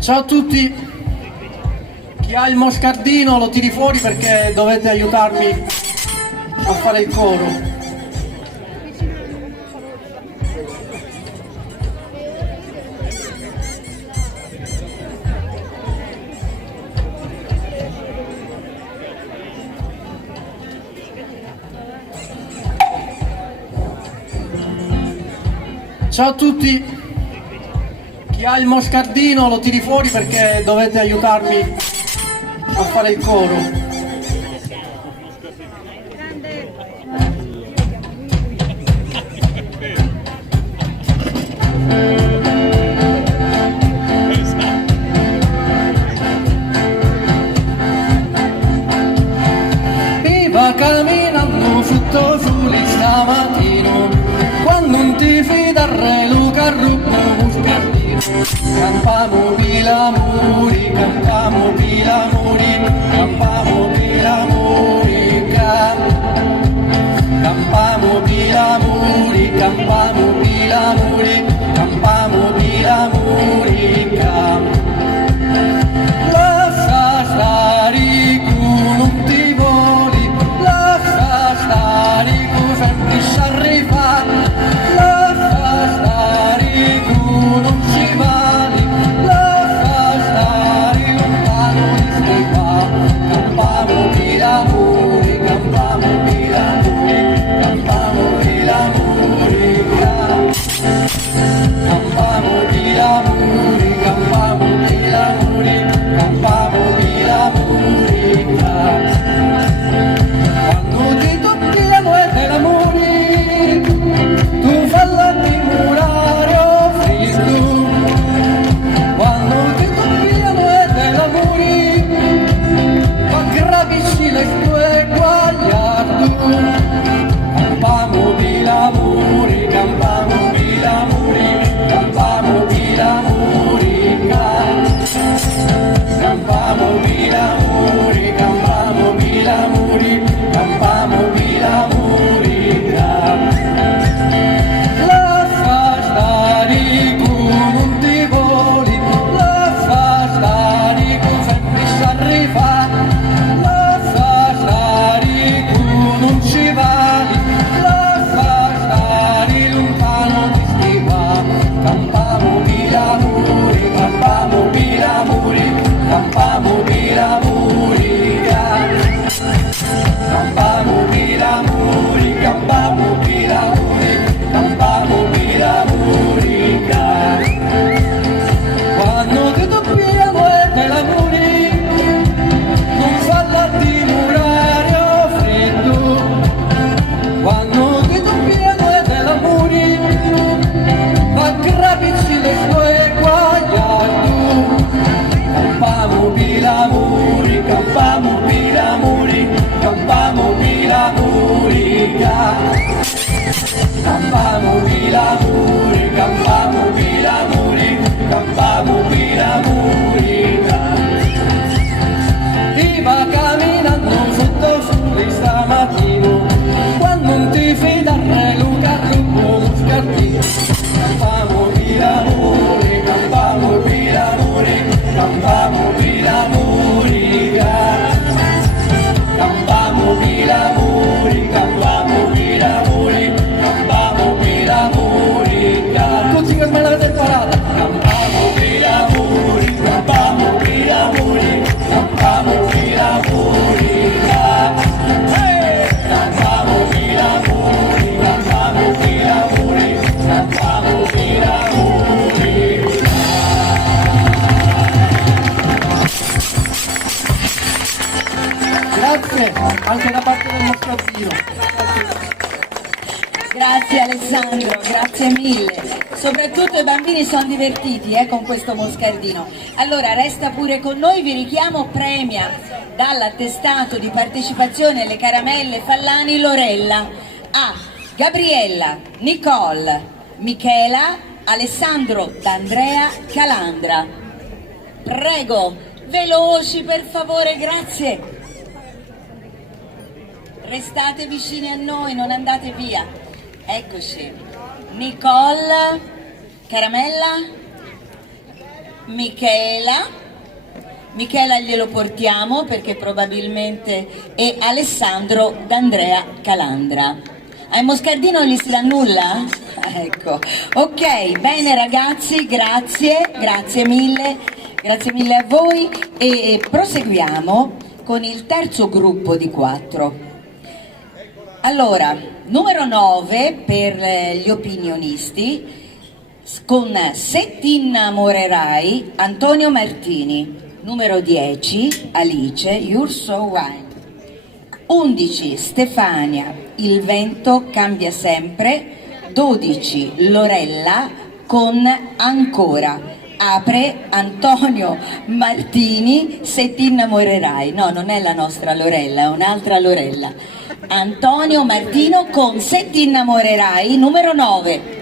Ciao a tutti, chi ha il moscardino lo tiri fuori perché dovete aiutarmi a fare il coro. Ciao a tutti, chi ha il moscardino lo tiri fuori perché dovete aiutarmi a fare il coro. Viva camminando sotto sole stamattina, quando non ti fida re Luca Ruppo moscardino. Campamo pila muri, campamo pila muri, campamo pila muri, campamo pila muri, campamo pila muri, campamo pila muri, lascia stare con non ti voli, lascia stare con sempre si arriva, lascia stare con non si vali, lascia stare lontano di stai qua. Campamo pila muri, campamo pila muri, campamo pila muri, campamo pila muri, campamo pila muri, campamo pila muri. Quando ti tocchi la muerte l'amore, tu falla dimorare o freddo. Quando ti tocchi la muerte l'amore, ma capisci le tue guagliardo. Campamo pila muri, campamo pila muri, campamo pila muri, campamo pila muri, campamo pila muri, campamo pila muri, lascia stare con non ti voli, lascia stare con sempre si arriva, lascia stare con non ci vali, lascia stare lontano di sti qua. Campamo pila muri, campamo pila muri, campamo pila muri, campamo pila muri, campamo pila muri, campamo pila muri. Quando ti dobbiamo e l'amore, non falla dimorare o freddo. Quando ti dobbiamo e l'amore, ma capisci le tue guagliardo. Campamo pila muri, campamo pila muri, campamo pila muri, campamo pila muri, campamo pila muri, campamo pila muri. Viva camminando sotto sole stamattina, quando non ti fida re Luca Ruppo moscardino. Campamo pila muri, campamo pila muri, campamo pila muri, campamo pila muri, campamo pila muri, campamo pila muri. Tutti che me l'avete imparata. Campamo pila muri, campamo pila muri, campamo pila muri, campamo pila muri, campamo pila muri, campamo pila muri. Grazie, anche da parte del moscardino. Grazie Alessandro, grazie mille. Soprattutto i bambini sono divertiti con questo moscardino. Allora resta pure con noi, vi richiamo premia dall'attestato di partecipazione alle caramelle Fallani Lorella a Gabriella, Nicole, Michela, Alessandro D'Andrea Calandra. Prego, veloci per favore, grazie. Restate vicini a noi, non andate via. Eccoci. Nicole, Caramella, Michela glielo portiamo perché probabilmente è Alessandro D'Andrea Calandra. Ai Moscardino non gli si dà nulla? Ecco, ok, bene ragazzi, grazie mille a voi e proseguiamo con il terzo gruppo di 4. Allora, numero 9 per gli opinionisti, con Se ti innamorerai, Antonio Martini. Numero 10, Alice, You're So Wine. 11, Stefania, Il vento cambia sempre. 12, Lorella con Ancora. Apre Antonio Martini, Se ti innamorerai. No, non è la nostra Lorella, è un'altra Lorella. Antonio Martino con Se ti innamorerai, numero 9.